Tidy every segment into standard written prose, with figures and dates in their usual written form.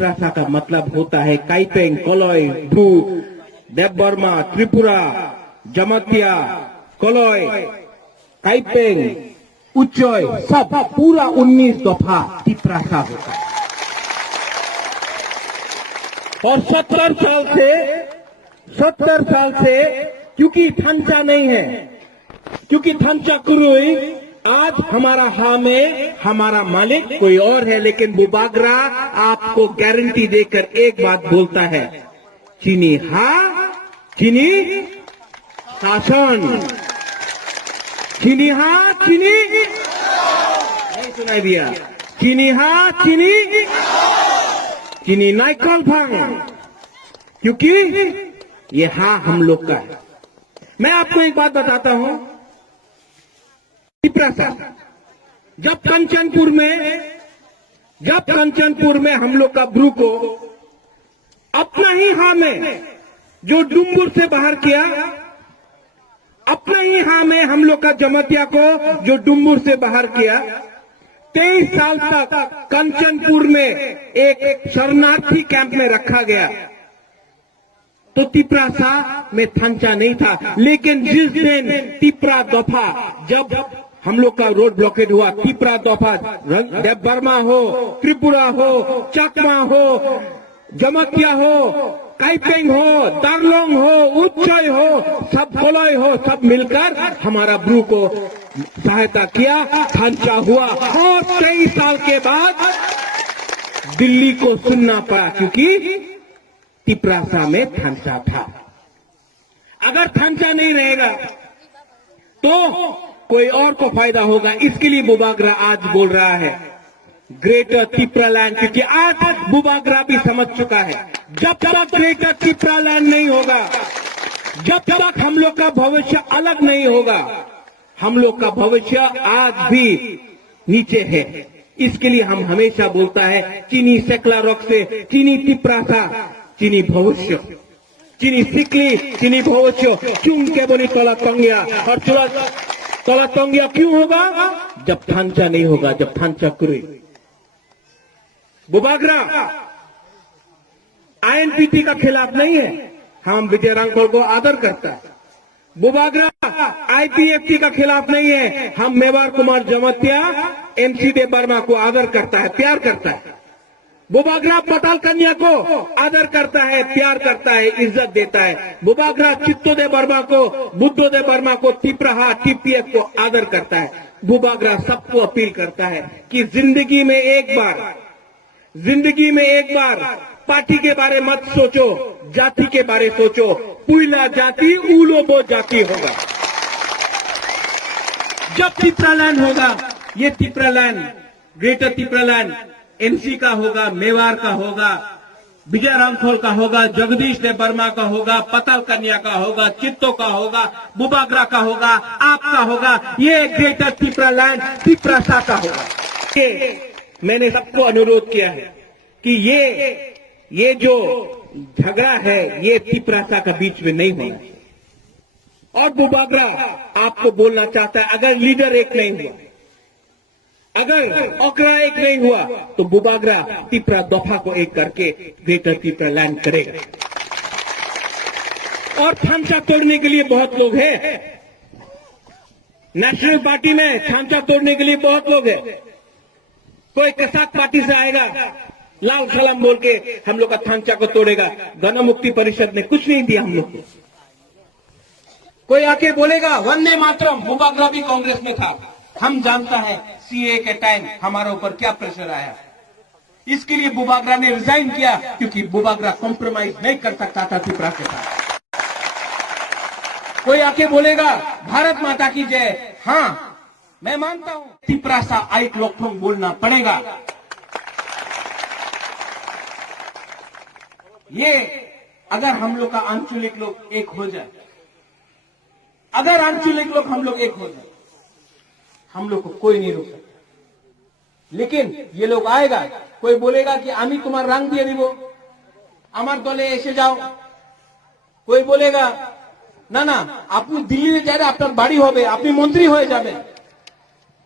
भाषा का मतलब होता है काइपेंग, कलय, भू, देवबर्मा, त्रिपुरा, जमतिया, कलय, काइपेंग, उच्चय, सब पूरा 19 दफा तिप्रासा होता है। और 70 साल से क्योंकि थंचा नहीं है, क्योंकि थंचा कुरुई, आज हमारा हा में हमारा मालिक कोई और है, लेकिन बुबागरा आपको गारंटी देकर एक बात बोलता है, चीनी हा, चीनी शासन, चीनी हा, चीनी नहीं सुनाई दिया, चीनी हा, चीनी नाइकल भांग, क्योंकि ये हा हम लोग का है। मैं आपको एक बात बताता हूं, तिप्रासा जब कंचनपुर में हम लोग का ब्रू को अपना ही हा में जो डुम्बुर से बाहर किया, अपना ही हा में हम लोग का जमतिया को जो डुम्बुर से बाहर किया, 23 साल तक कंचनपुर में एक शरणार्थी कैंप में रखा गया, तो तिप्रासा में थंचा नहीं था। लेकिन जिस दिन तिप्रा दफा, जब हम लोग का रोड ब्लॉकेड हुआ, तिप्रा दफा, देवबर्मा हो, त्रिपुरा हो, चकमा हो, जमतिया हो, काइपेंग हो, दार्लोंग हो, उच्चय हो, सब कोलय हो, सब मिलकर हमारा ब्रू को सहायता किया, थंचा हुआ। और 23 साल के बाद दिल्ली को सुनना पड़ा, क्योंकि तिप्रासा में थंचा था। अगर थंचा नहीं रहेगा तो कोई और को फायदा होगा। इसके लिए बुबागरा आज बोल रहा है ग्रेटर तिप्रालैंड, क्योंकि आज बुबागरा भी समझ चुका है, जब तक ग्रेटर तिप्रालैंड नहीं होगा, जब तक हम लोग का भविष्य अलग नहीं होगा, हम लोग का भविष्य आज भी नीचे है। इसके लिए हम हमेशा बोलता है, चीनी सेकला रॉक से, चीनी तिप्रासा, चीनी भविष्य, चीनी सिकली, चीनी भविष्य, चुन के बोली तला तंगिया। और तला तंगिया क्यों होगा? जब थंचा नहीं होगा, जब थंचा कुरुई। बुबागरा आईएनपीटी का खिलाफ नहीं है, हम विजय रांगकोल को आदर करता है। बुबागरा आईपीएफटी का खिलाफ नहीं है, हम मेवाड़ कुमार जमतिया, एमसी देवबर्मा को आदर करता है, प्यार करता है। बुबागरा पताल कन्या को आदर करता है, प्यार करता है, इज्जत देता है। बुबागरा चित्तो देवबर्मा को, बुद्धो देवबर्मा को, तिप्राहा, टीपीएफ को आदर करता है। बुबागरा सबको अपील करता है कि जिंदगी में एक बार पार्टी के बारे मत सोचो, जाति के बारे सोचो। पुइला जाति उलोबो जाति होगा। जब तिप्रालैंड होगा, ये तिप्रालैंड, ग्रेटर तिप्रालैंड एनसी का होगा, मेवाड़ का होगा, विजय रांगकोल का होगा, जगदीश देवबर्मा का होगा, पताल कन्या का होगा, चित्तो का होगा, बुबागरा का होगा, आपका होगा। ये ग्रेटर तिप्रालैंड तिप्रासा का होगा। मैंने सबको अनुरोध किया है कि ये जो झगड़ा है, ये तिप्रासा का बीच में नहीं होना। और बुबागरा आपको बोलना चाहता है, अगर लीडर एक नहीं हुआ, अगर ओकरा एक नहीं हुआ, तो बुबागरा तिप्रा दफा को एक करके ग्रेटर तिप्रालैंड करेगा। और थंचा तोड़ने के लिए बहुत लोग हैं, नेशनल पार्टी में थंचा तोड़ने के लिए बहुत लोग हैं। कोई कसाक पार्टी से आएगा, लाल सलाम बोल के हम लोग का थंचा को तोड़ेगा। गण मुक्ति परिषद ने कुछ नहीं दिया हम लोग को। कोई आके बोलेगा वंदे मातरम, बुबागरा भी कांग्रेस में था। हम जानता है सीए के टाइम हमारे ऊपर क्या प्रेशर आया। इसके लिए बुबागरा ने रिजाइन किया, क्योंकि बुबागरा कॉम्प्रोमाइज नहीं कर सकता था तिप्रा के साथ। कोई आके बोलेगा भारत माता की जय, हाँ मैं मानता हूं, तिप्रासा आइक लोकथोंग बोलना पड़ेगा। ये अगर हम लोग का आंचलिक लोग एक हो जाए, अगर आंचलिक लोग हम लोग एक हो जाए, हम लोग को कोई नहीं रोक सकता। लेकिन ये लोग आएगा, कोई बोलेगा कि आमी तुम्हार रंग दिए दिबो, আমার দলে এসে যাও। कोई बोलेगा ना ना, আপনি দিল্লি যারে আপনার বাড়ি হবে, আপনি মন্ত্রী হয়ে যাবেন।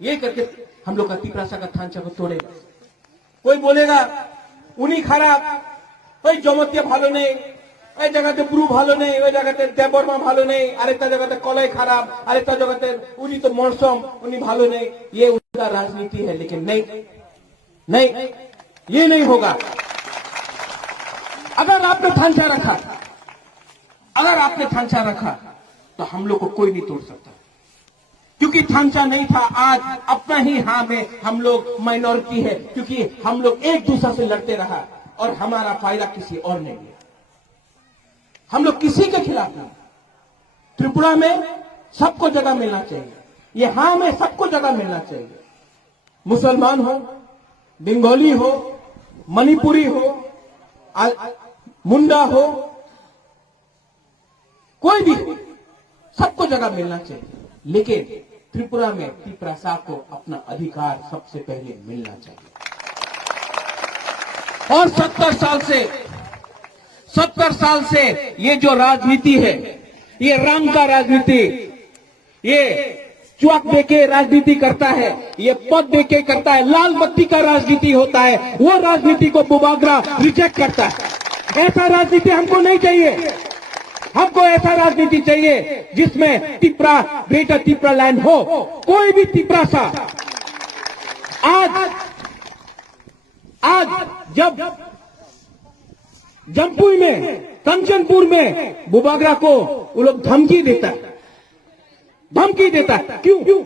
ये करके हम लोग का तिपरासा का थांचा को तोड़ेगा। कोई बोलेगा उन्हीं खराब, ওই জমতিয়া ভালো নেই, এই জায়গাতে ব্রু ভালো নেই, ওই জায়গাতে দেববর্মা ভালো নেই, আরেকটা জায়গাতে কলাই খারাপ, আরেকটা জায়গাতে উনি তো মরসম উনি ভালো নেই। ये उनका राजनीति है, लेकिन नहीं नहीं, ये नहीं होगा। अगर आपने थांचा रखा, अगर आपने थांचा रखा तो हम लोग को कोई नहीं तोड़ सकता, क्योंकि थांचा नहीं था। आज अपना ही हाँ में हम लोग माइनॉरिटी है, क्योंकि हम लोग एक दूसरे से लड़ते रहा और हमारा फायदा किसी और ने लिया। हम लोग किसी के खिलाफ नहीं। त्रिपुरा में सबको जगह मिलना चाहिए, ये हाँ में सबको जगह मिलना चाहिए। मुसलमान हो, बंगाली हो, मणिपुरी हो, मुंडा हो, कोई भी हो, सबको जगह मिलना चाहिए। लेकिन त्रिपुरा में तिपरासा को अपना अधिकार सबसे पहले मिलना चाहिए। और 70 साल से ये जो राजनीति है, ये रंग का राजनीति, ये चुआक देके राजनीति करता है, ये पद देके करता है, लाल बत्ती का राजनीति होता है, वो राजनीति को बुबागरा रिजेक्ट करता है। ऐसा राजनीति हमको नहीं चाहिए। हमको ऐसा राजनीति चाहिए जिसमें तिपरा, ग्रेटर तिपरा लैंड हो। कोई भी तिपरासा आज जब जमपुई में, कंचनपुर में बुबागरा को वो लोग धमकी देता है, क्यों?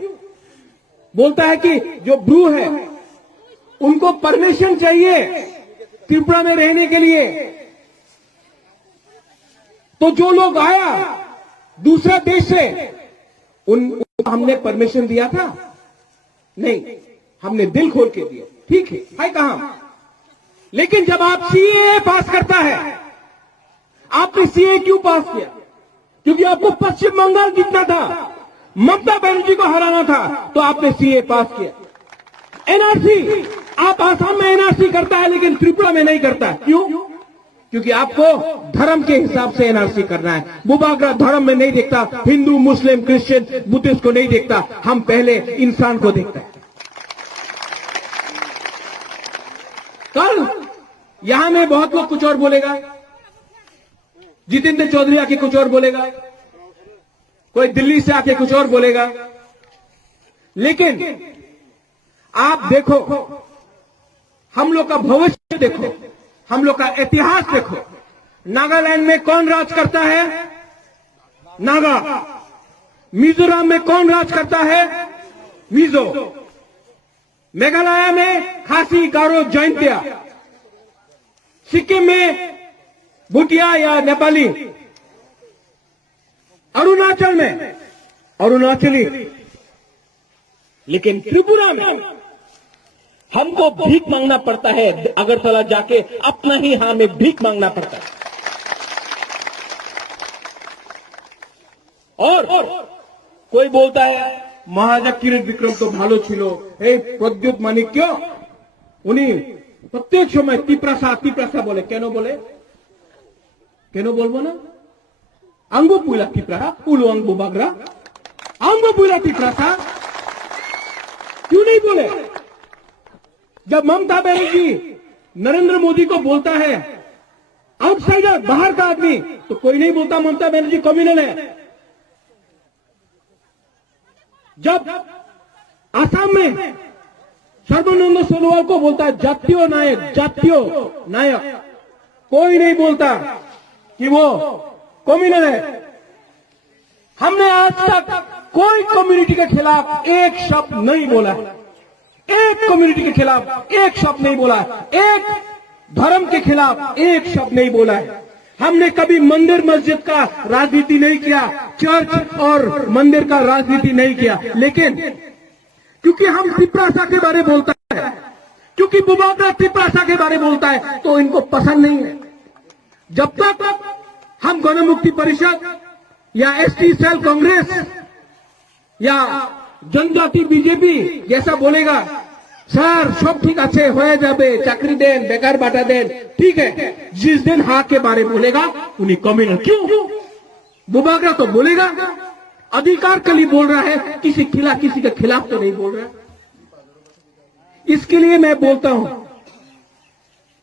बोलता है कि जो ब्रू है उनको परमिशन चाहिए त्रिपुरा में रहने के लिए। तो जो लोग आया दूसरा देश से, उनको हमने परमिशन दिया था? नहीं, हमने दिल खोल के दिया। ठीक है कहां? लेकिन जब आप सीए पास करता है, आपने सीए क्यों पास किया? क्योंकि आपको पश्चिम बंगाल जीतना था, ममता बनर्जी को हराना था, तो आपने सीए पास किया। एनआरसी, आप आसाम में एनआरसी करता है लेकिन त्रिपुरा में नहीं करता है। क्यों? क्योंकि आपको धर्म के हिसाब से एनआरसी करना है। बुबागरा धर्म में नहीं देखता, हिंदू, मुस्लिम, क्रिश्चियन, बुद्धिस्ट को नहीं देखता, हम पहले इंसान को देखता है। कल यहां में बहुत लोग कुछ और बोलेगा, जितेंद्र चौधरी आके कुछ और बोलेगा, कोई दिल्ली से आके कुछ और बोलेगा। लेकिन आप देखो, हम लोग का भविष्य देखो, हम लोग का इतिहास देखो। नागालैंड में कौन राज करता है? नागा। मिजोरम में कौन राज करता है? मिजो। मेघालय में खासी, गारो, जैंतिया। सिक्किम में भूटिया या नेपाली। अरुणाचल में अरुणाचली। लेकिन त्रिपुरा में हमको भीख मांगना पड़ता है। अगरतला जाके अपना ही हाँ में भीख मांगना पड़ता है। और कोई बोलता है महाराजा किरीट विक्रम तो भालो छिलो, हे प्रद्युत माणिक्य उन्हीं प्रत्येक समय तिपरासा बोले। केनो बोले? केनो बोलबो ना? अंगो पुला तिपरासा, उलो अंग बुबागरा, अंगो पुला तिपरासा क्यों नहीं बोले? जब ममता बनर्जी नरेंद्र मोदी को बोलता है आउटसाइडर, बाहर का आदमी, तो कोई नहीं बोलता ममता बनर्जी कम्युनल है। जब आसाम में सर्बानंद सोनोवाल को बोलता है जातीय नायक, कोई नहीं बोलता कि वो कम्युनल है। हमने आज तक कोई कम्युनिटी के खिलाफ एक शब्द नहीं बोला, एक कम्युनिटी के खिलाफ एक शब्द नहीं बोला, एक धर्म के खिलाफ एक शब्द नहीं बोला है। हमने कभी मंदिर मस्जिद का राजनीति नहीं किया, चर्च और मंदिर का राजनीति नहीं किया। लेकिन क्योंकि हम तिपरासा के बारे में बोलता है, क्योंकि बुबागरा तिपरासा के बारे में बोलता है, तो इनको पसंद नहीं है। जब तक हम गण मुक्ति परिषद या एसटी सेल कांग्रेस या जनजाति बीजेपी जैसा बोलेगा, सर सब ठीक अच्छे हो जाबे, चाकरी देन, बेकार बाटा देन, ठीक है। जिस दिन हाँ के बारे बोलेगा उन्हीं कम्युनल। क्यों? बुबागरा तो बोलेगा, अधिकार के लिए बोल रहा है, किसी के खिलाफ तो नहीं बोल रहा है। इसके लिए मैं बोलता हूं,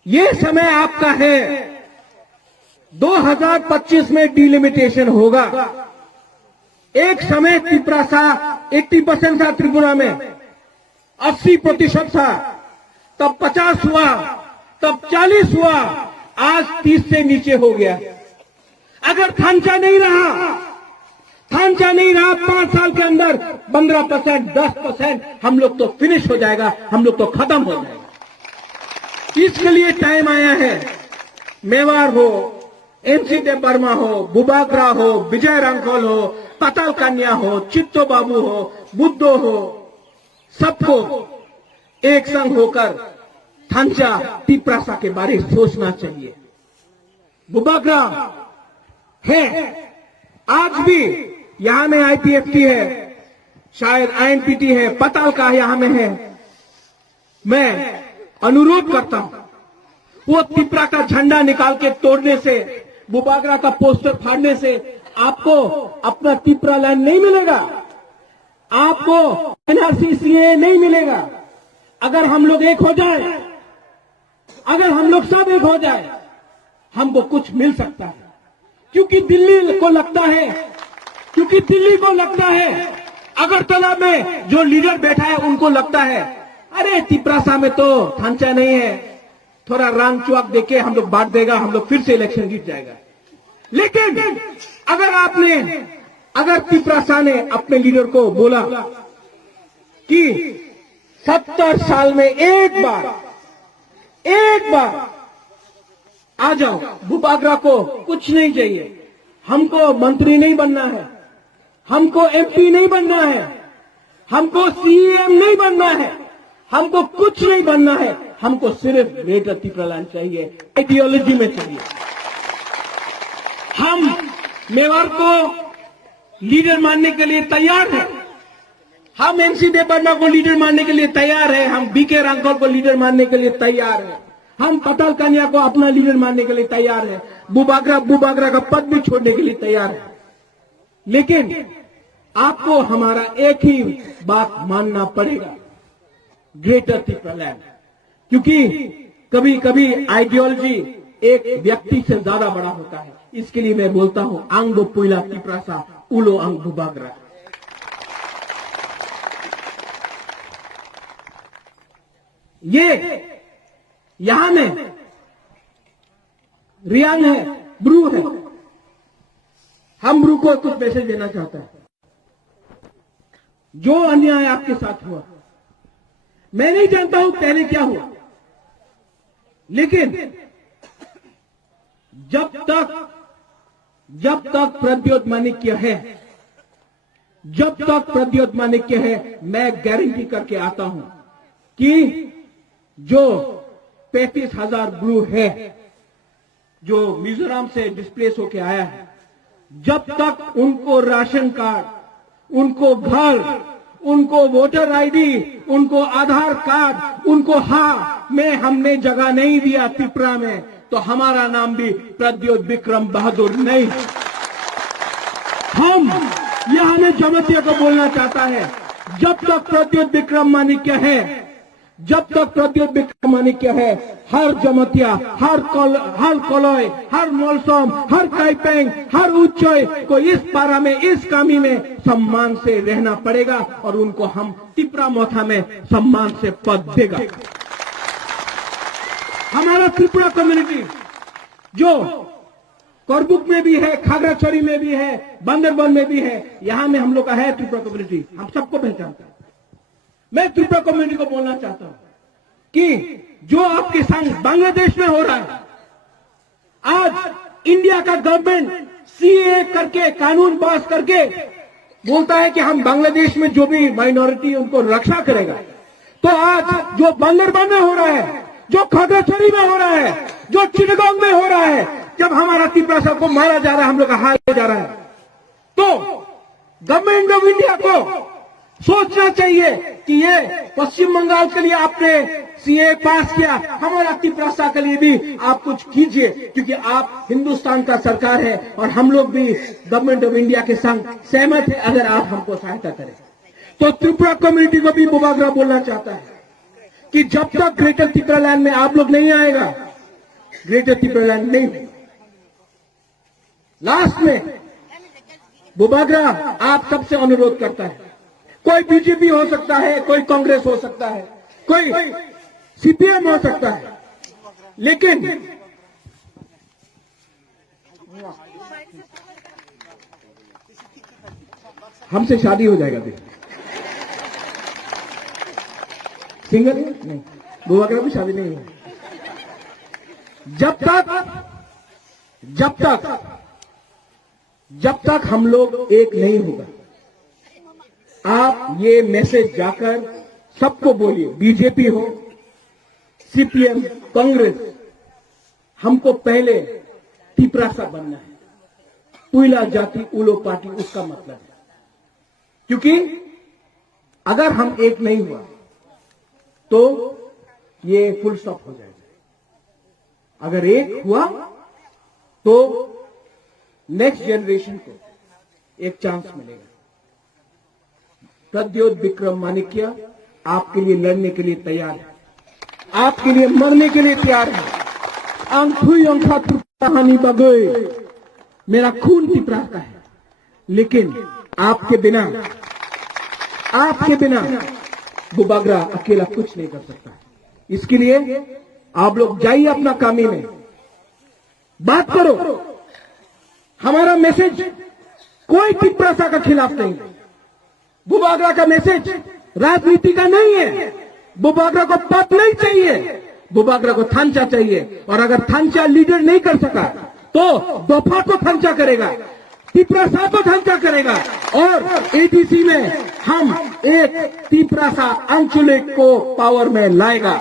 ये समय आपका है। 2025 में डिलिमिटेशन होगा। एक समय त्रिपुरा 80% था, त्रिपुरा में 80% था, तब 50 हुआ, तब 40 हुआ, आज 30 से नीचे हो गया। अगर थांचा नहीं रहा 5 साल के अंदर 15%, 10%, हम लोग तो फिनिश हो जाएगा, हम लोग तो खत्म हो जाएगा। इसके लिए टाइम आया है। मेवाड़ हो, एमसी देवबर्मा हो, बुबागरा हो, विजय रांखल हो, पाताल कन्या हो, चित्तो बाबू हो, बुद्धो हो, सबको एक संग होकर थांचा तिप्रासा के बारे में सोचना चाहिए। बुबागरा है, आज भी यहां में आईपीएफटी है, शायद आईएनपीटी है, पाताल का यहां में है। मैं अनुरोध करता हूं, वो तिप्रा का झंडा निकाल के तोड़ने से, बुबागरा का पोस्टर फाड़ने से आपको अपना तिप्रा लैंड नहीं मिलेगा, आपको एनआरसी सीए नहीं मिलेगा। अगर हम लोग एक हो जाए, अगर हम लोग सब एक हो जाए, हमको कुछ मिल सकता है। क्योंकि दिल्ली को लगता है, अगरतला में जो लीडर बैठा है उनको लगता है, अरे तिप्रासा में तो थांचा नहीं है, थोड़ा रंग चुआक देके हम लोग बांट देगा, हम लोग फिर से इलेक्शन जीत जाएगा। लेकिन अगर तिप्रासा ने अपने लीडर को बोला कि 70 साल में एक बार आ जाओ, बुबागरा को कुछ नहीं चाहिए, हमको मंत्री नहीं बनना है, हमको एमपी नहीं बनना है, हमको सीएम नहीं बनना है, हमको कुछ नहीं बनना है, हमको सिर्फ ग्रेटर तिप्रा लैंड चाहिए, आइडियोलॉजी में चाहिए। हम मेवाड़ को लीडर मानने के लिए तैयार हैं, हम एमसी देवबर्मा को लीडर मानने के लिए तैयार हैं, हम बीके रांखल को लीडर मानने के लिए तैयार हैं, हम पाताल कन्या को अपना लीडर मानने के लिए तैयार हैं, बुबागरा का पद भी छोड़ने के लिए तैयार है। लेकिन आपको हमारा एक ही बात मानना पड़ेगा, ग्रेटर तिप्रा लैंड। क्योंकि कभी कभी आइडियोलॉजी एक व्यक्ति से ज्यादा बड़ा होता है। इसके लिए मैं बोलता हूं, आंगो पुइला तिप्रासा उलो आंग बुबागरा। ये यहां में रियांग है, ब्रू है, हम ब्रू को कुछ मैसेज देना चाहता है। जो अन्याय आपके साथ हुआ, मैं नहीं जानता हूं पहले क्या हुआ, लेकिन जब तक प्रद्योत माणिक्य है, मैं गारंटी करके आता हूं कि जो 35,000 ब्रू है, जो मिजोरम से डिस्प्लेस होके आया है, जब तक उनको राशन कार्ड, उनको घर, उनको वोटर आईडी, उनको आधार कार्ड, उनको में हमने जगह नहीं दिया तिप्रा में, तो हमारा नाम भी प्रद्योत विक्रम बहादुर नहीं। हम यहां में जमतिया को बोलना चाहता है, जब तक प्रद्योत विक्रम माणिक्य है, हर जमतिया, हर कलय, हर मोलसोम, हर काइपेंग, हर उच्चय को इस पारा में, इस कामी में सम्मान से रहना पड़ेगा, और उनको हम तिप्रा मोथा में सम्मान से पद देगा। हमारा त्रिपुरा कम्युनिटी जो करबुक में भी है, खागड़ाछड़ी में भी है, बंदरबन में भी है, यहां में हम लोग का है त्रिपुरा कम्युनिटी, हम सबको पहचानता है। मैं त्रिपुरा कम्युनिटी को बोलना चाहता हूं कि जो आपके संग बांग्लादेश में हो रहा है, आज इंडिया का गवर्नमेंट सीए करके, कानून पास करके बोलता है कि हम बांग्लादेश में जो भी माइनॉरिटी उनको रक्षा करेगा, तो आज जो बंदरबन में हो रहा है, जो खागड़ाछड़ी में हो रहा है, जो चिटगांव में हो रहा है, जब हमारा तिप्रासा को मारा जा रहा है, हम लोग का हाल हो जा रहा है, तो गवर्नमेंट ऑफ इंडिया को सोचना चाहिए कि ये पश्चिम बंगाल के लिए आपने सीए पास किया, हमारा तिप्रासा के लिए भी आप कुछ कीजिए, क्योंकि आप हिंदुस्तान का सरकार है और हम लोग भी गवर्नमेंट ऑफ इंडिया के संग सहमत है। अगर आप हमको सहायता करें, तो त्रिपुरा कम्युनिटी को भी बुबागरा बोलना चाहता है कि जब तक ग्रेटर त्रिपुरालैंड में आप लोग नहीं आएगा, ग्रेटर त्रिपुरालैंड नहीं होगा। लास्ट में बुबागरा आप सबसे अनुरोध करता है, कोई बीजेपी हो सकता है, कोई कांग्रेस हो सकता है, कोई सीपीएम हो सकता है, लेकिन हमसे शादी हो जाएगा। देखिए सिंगल है नहीं, बुबागरा भी शादी नहीं है। जब तक हम लोग एक नहीं होगा, आप ये मैसेज जाकर सबको बोलिए, बीजेपी हो, सीपीएम, कांग्रेस, हमको पहले तिपरासा बनना है। उइला जाति उलो पार्टी उसका मतलब है, क्योंकि अगर हम एक नहीं हुआ तो ये फुल स्टॉप हो जाएगा। अगर एक हुआ तो नेक्स्ट जनरेशन को एक चांस मिलेगा। प्रद्योत विक्रम माणिक्य आपके लिए लड़ने के लिए तैयार है, आपके लिए मरने के लिए तैयार है। अंखुई अंखा कहानी बगोए, मेरा खून तिपरा का है, लेकिन आपके बिना बुबागरा अकेला कुछ नहीं कर सकता। इसके लिए आप लोग जाइए अपना कामी में, बात करो। हमारा मैसेज कोई तिपरासा का खिलाफ नहीं, बुबागरा का मैसेज राजनीति का नहीं है। बुबागरा को पद नहीं चाहिए, बुबागरा को थांचा चाहिए, और अगर थांचा लीडर नहीं कर सका तो दोफा को थांचा करेगा, तिपरासा को थांचा करेगा, और एडीसी में हम एक तिपरासा आंचलिक को पावर में लाएगा।